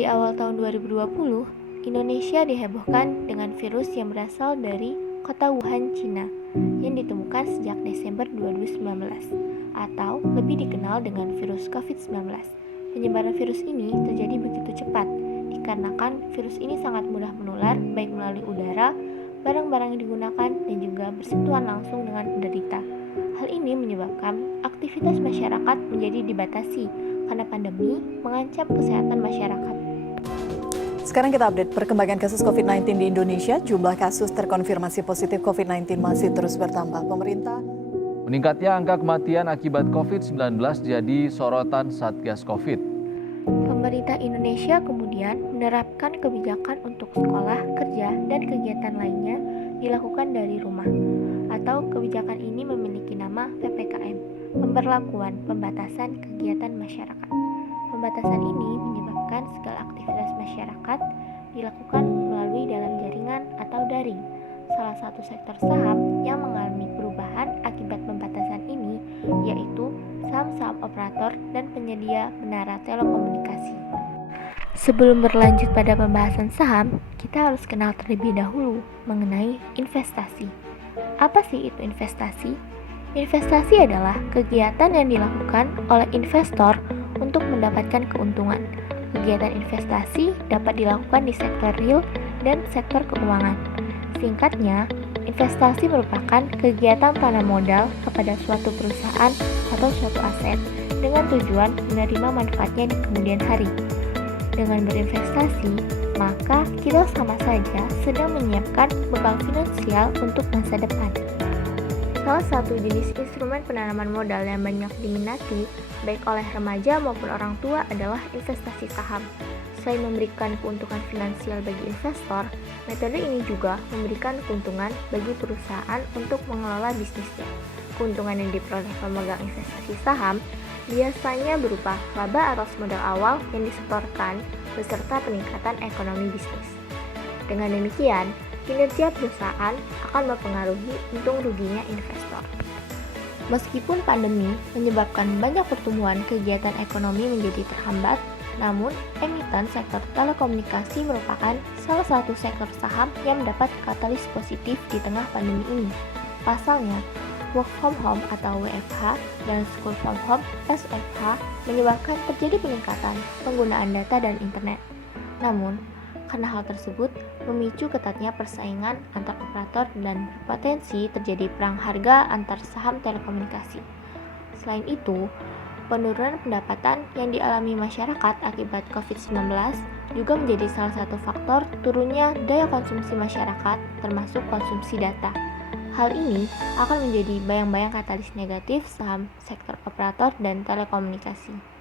Di awal tahun 2020, Indonesia dihebohkan dengan virus yang berasal dari kota Wuhan, Cina, yang ditemukan sejak Desember 2019, atau lebih dikenal dengan virus COVID-19. Penyebaran virus ini terjadi begitu cepat, dikarenakan virus ini sangat mudah menular baik melalui udara, barang-barang yang digunakan, dan juga bersentuhan langsung dengan penderita. Hal ini menyebabkan aktivitas masyarakat menjadi dibatasi karena pandemi mengancam kesehatan masyarakat. Sekarang kita update perkembangan kasus COVID-19 di Indonesia. Jumlah kasus terkonfirmasi positif COVID-19 masih terus bertambah. Pemerintah meningkatnya angka kematian akibat COVID-19 jadi sorotan Satgas COVID. Pemerintah Indonesia kemudian menerapkan kebijakan untuk sekolah, kerja, dan kegiatan lainnya dilakukan dari rumah. Atau kebijakan ini memiliki nama PPKM, Pemberlakuan Pembatasan Kegiatan Masyarakat. Pembatasan ini menyebabkan segala aktivitas masyarakat dilakukan melalui dalam jaringan atau daring. Salah satu sektor saham yang mengalami perubahan akibat pembatasan ini yaitu saham-saham operator dan penyedia menara telekomunikasi. Sebelum berlanjut pada pembahasan saham, kita harus kenal terlebih dahulu mengenai investasi. Apa sih itu investasi? Investasi adalah kegiatan yang dilakukan oleh investor untuk mendapatkan keuntungan. Kegiatan investasi dapat dilakukan di sektor real dan sektor keuangan. Singkatnya, investasi merupakan kegiatan tanam modal kepada suatu perusahaan atau suatu aset dengan tujuan menerima manfaatnya di kemudian hari. Dengan berinvestasi, maka kita sama saja sedang menyiapkan bekal finansial untuk masa depan. Salah satu jenis instrumen penanaman modal yang banyak diminati baik oleh remaja maupun orang tua adalah investasi saham. Selain memberikan keuntungan finansial bagi investor, metode ini juga memberikan keuntungan bagi perusahaan untuk mengelola bisnisnya. Keuntungan yang diperoleh pemegang investasi saham biasanya berupa laba atas modal awal yang disetorkan beserta peningkatan ekonomi bisnis. Dengan demikian, kinerja perusahaan akan mempengaruhi untung ruginya investor. Meskipun pandemi menyebabkan banyak pertumbuhan kegiatan ekonomi menjadi terhambat, namun emiten sektor telekomunikasi merupakan salah satu sektor saham yang mendapat katalis positif di tengah pandemi ini. Pasalnya, work from home atau WFH dan school from home SFH menyebabkan terjadi peningkatan penggunaan data dan internet. Namun, karena hal tersebut memicu ketatnya persaingan antar operator dan berpotensi terjadi perang harga antar saham telekomunikasi. Selain itu, penurunan pendapatan yang dialami masyarakat akibat COVID-19 juga menjadi salah satu faktor turunnya daya konsumsi masyarakat termasuk konsumsi data. Hal ini akan menjadi bayang-bayang katalis negatif saham sektor operator dan telekomunikasi.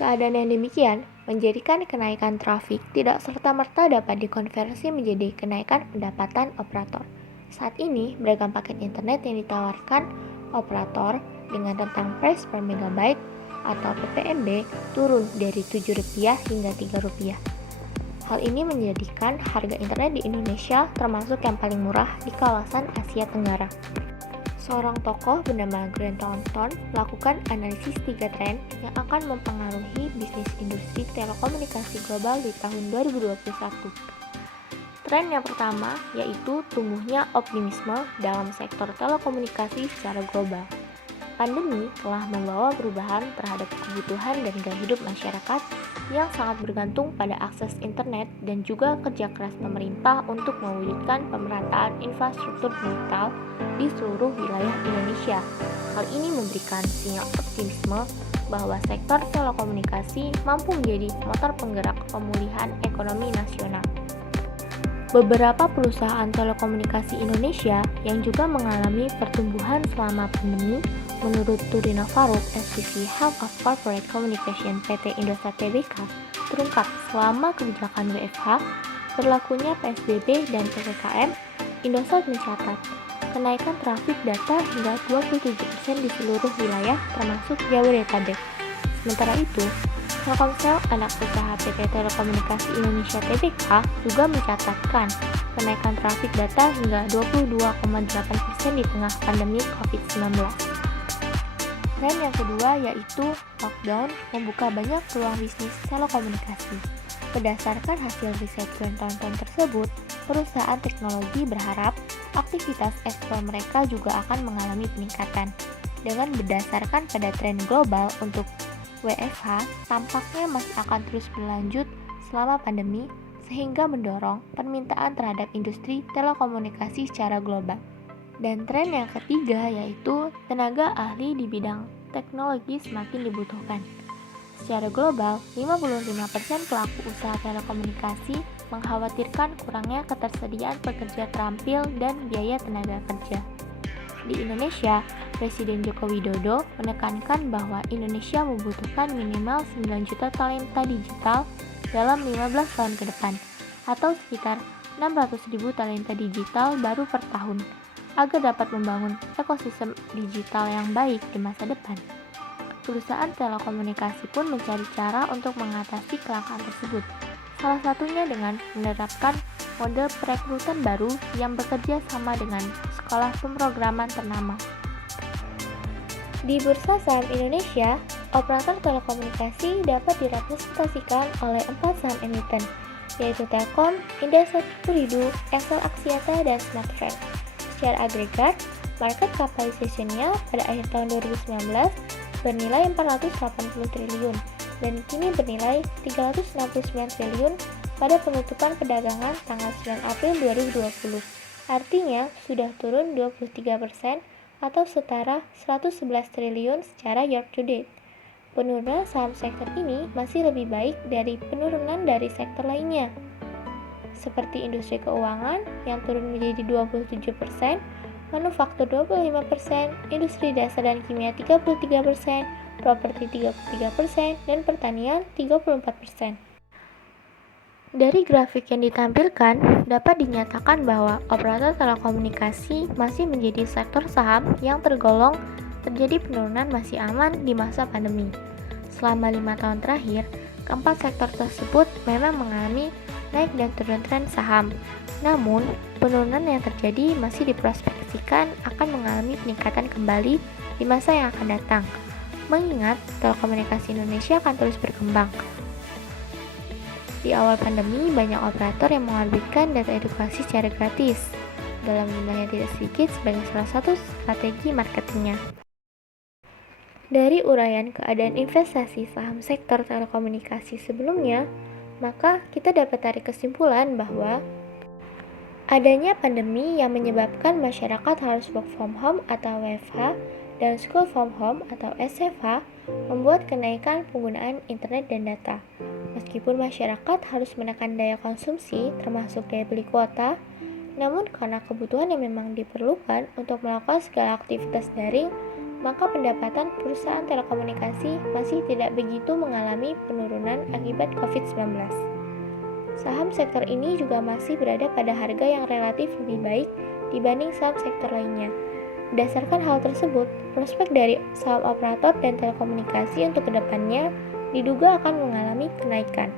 Keadaan yang demikian menjadikan kenaikan trafik tidak serta-merta dapat dikonversi menjadi kenaikan pendapatan operator. Saat ini, beragam paket internet yang ditawarkan operator dengan rentang price per megabyte atau PPMB turun dari Rp7 hingga Rp3. Hal ini menjadikan harga internet di Indonesia termasuk yang paling murah di kawasan Asia Tenggara. Seorang tokoh bernama Grant Thornton melakukan analisis 3 tren yang akan mempengaruhi bisnis industri telekomunikasi global di tahun 2021. Tren yang pertama yaitu tumbuhnya optimisme dalam sektor telekomunikasi secara global. Pandemi telah membawa perubahan terhadap kebutuhan dan gaya hidup masyarakat yang sangat bergantung pada akses internet dan juga kerja keras pemerintah untuk mewujudkan pemerataan infrastruktur digital di seluruh wilayah Indonesia. Hal ini memberikan sinyal optimisme bahwa sektor telekomunikasi mampu menjadi motor penggerak pemulihan ekonomi nasional. Beberapa perusahaan telekomunikasi Indonesia yang juga mengalami pertumbuhan selama pandemi. Menurut Turino Faruk, SVP Head of Corporate Communication PT Indosat Tbk, terungkap selama kebijakan WFH, berlakunya PSBB dan PPKM, Indosat mencatat kenaikan trafik data hingga 27% di seluruh wilayah termasuk Jabodetabek. Sementara itu, Telkomsel, anak usaha PT Telekomunikasi Indonesia Tbk, juga mencatatkan kenaikan trafik data hingga 22,8% di tengah pandemi COVID-19. Tren yang kedua yaitu lockdown membuka banyak peluang bisnis telekomunikasi. Berdasarkan hasil riset tahun tersebut, perusahaan teknologi berharap aktivitas ekspor mereka juga akan mengalami peningkatan. Dengan berdasarkan pada tren global untuk WFH, tampaknya masih akan terus berlanjut selama pandemi, sehingga mendorong permintaan terhadap industri telekomunikasi secara global. Dan tren yang ketiga yaitu tenaga ahli di bidang teknologi semakin dibutuhkan. Secara global, 55% pelaku usaha telekomunikasi mengkhawatirkan kurangnya ketersediaan pekerja terampil dan biaya tenaga kerja. Di Indonesia, Presiden Joko Widodo menekankan bahwa Indonesia membutuhkan minimal 9 juta talenta digital dalam 15 tahun ke depan, atau sekitar 600.000 talenta digital baru per tahun, agar dapat membangun ekosistem digital yang baik di masa depan. Perusahaan telekomunikasi pun mencari cara untuk mengatasi kelangkaan tersebut, salah satunya dengan menerapkan mode perekrutan baru yang bekerja sama dengan sekolah pemrograman ternama. Di Bursa Saham Indonesia, operator telekomunikasi dapat direpresentasikan oleh 4 saham emiten, yaitu Telkom, Indosat, Ooredoo, XL Axiata, dan Smartfren. Secara agregat, market capitalization-nya pada akhir tahun 2019 bernilai 480 triliun dan kini bernilai 369 triliun pada penutupan perdagangan tanggal 9 April 2020. Artinya, sudah turun 23% atau setara 111 triliun secara year to date. Penurunan saham sektor ini masih lebih baik dari penurunan dari sektor lainnya, seperti industri keuangan yang turun menjadi 27%, manufaktur 25%, industri dasar dan kimia 33%, properti 33%, dan pertanian 34%. Dari grafik yang ditampilkan, dapat dinyatakan bahwa operator telekomunikasi masih menjadi sektor saham yang tergolong terjadi penurunan masih aman di masa pandemi. Selama 5 tahun terakhir, keempat sektor tersebut memang mengalami naik dan turun tren saham. Namun, penurunan yang terjadi masih diproyeksikan akan mengalami peningkatan kembali di masa yang akan datang, mengingat telekomunikasi Indonesia akan terus berkembang. Di awal pandemi, banyak operator yang mengorbitkan data edukasi secara gratis, dalam jumlah yang tidak sedikit sebagai salah satu strategi marketingnya. Dari uraian keadaan investasi saham sektor telekomunikasi sebelumnya, maka kita dapat tarik kesimpulan bahwa adanya pandemi yang menyebabkan masyarakat harus work from home atau WFH dan school from home atau SFH membuat kenaikan penggunaan internet dan data. Meskipun masyarakat harus menekan daya konsumsi termasuk daya beli kuota, namun karena kebutuhan yang memang diperlukan untuk melakukan segala aktivitas daring, maka pendapatan perusahaan telekomunikasi masih tidak begitu mengalami penurunan akibat COVID-19. Saham sektor ini juga masih berada pada harga yang relatif lebih baik dibanding saham sektor lainnya. Berdasarkan hal tersebut, prospek dari saham operator dan telekomunikasi untuk kedepannya diduga akan mengalami kenaikan.